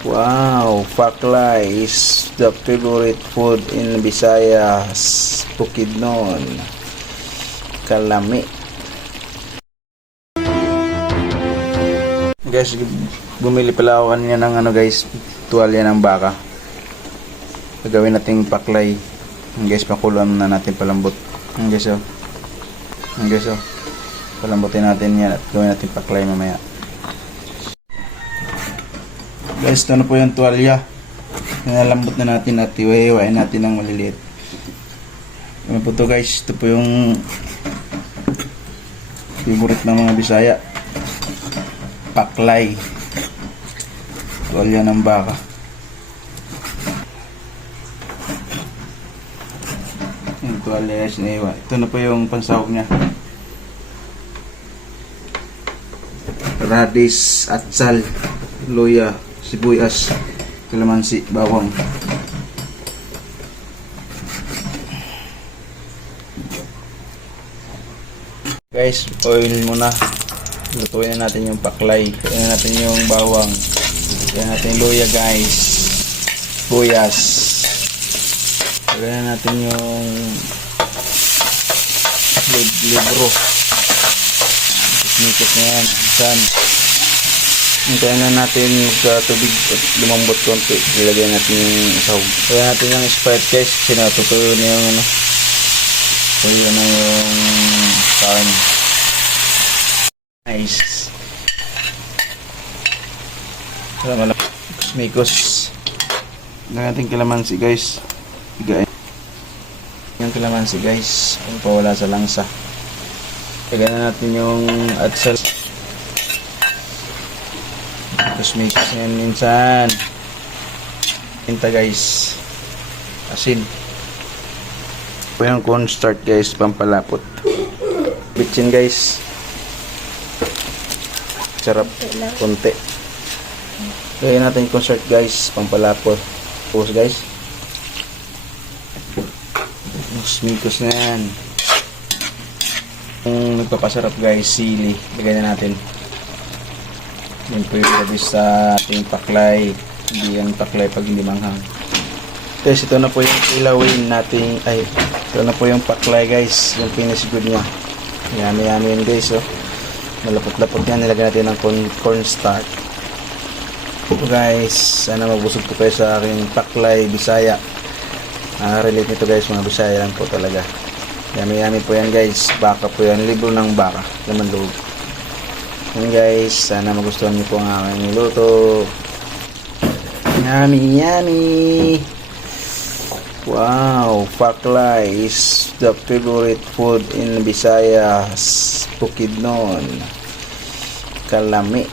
Wow, paklay is the favorite food in Visayas, Bukidnon, kalami. Guys, bumili pala ako kanina ng guys, tuwalya ng baka. Gagawin nating paklay. Guys, pakuloan na natin palambot. Guys, palambutin natin yan at gawin natin paklay mamaya. Guys, ito na po yung tuwalya. Nalambot na natin at iwain natin ng maliliit. Ano po to guys? Ito po yung favorite ng mga Bisaya. Paklay. Tuwalya ng baka. Yung tuwalya guys, naiwa. Ito na po yung pansahog niya. Radis, atsal, luya, sibuyas, kalamansi, bawang. Guys, oil muna. Lutuin na natin yung paklay. Lutuin na natin yung bawang. Lutuin na natin yung luya guys. Sibuyas. Lutuin na natin yung libro. Mikos na yan. Saan? Hintayin na natin magka-tubig at lumambot konti. Ilagay natin yung sahog. Ilagay natin yung Sprite guys. Kasi natutuyo na yung tuyo na yung karn. Nice. Mikos. Ilagay natin kalamansi guys. Higain. Yung kalamansi guys. Kung pawala sa langsa. Ilagay na natin yung atsal. Tapos mix yan minsan. Pinta guys. Asin. Ito yung cornstarch guys, pampalapot. Bitchin guys. Sarap. Konti. Lagyan natin yung cornstarch guys, pampalapot. Tapos guys. Mikos na yan. Kung nagpapasarap guys, sili. Lagyan na natin. Yan po yung labis sa ating paklay. Hindi yan paklay pag hindi manghang. Guys, ito na po yung ilawin nating, ito na po yung paklay guys. Yung finish good niya. Yummy yun guys, oh. Malapot-lapot yan. Nilagyan natin ng cornstarch. Guys, sana mabusog po kayo sa aking paklay Bisaya. Relate nito guys, mga Bisaya lang po talaga. Yummy po yan guys. Baka po yan. Libro ng baka. Laman loob. Yan guys, sana magustuhan niyo po ang aking niluto. Yummy. Wow, paklay is the favorite food in Visayas, Bukidnon, kalami.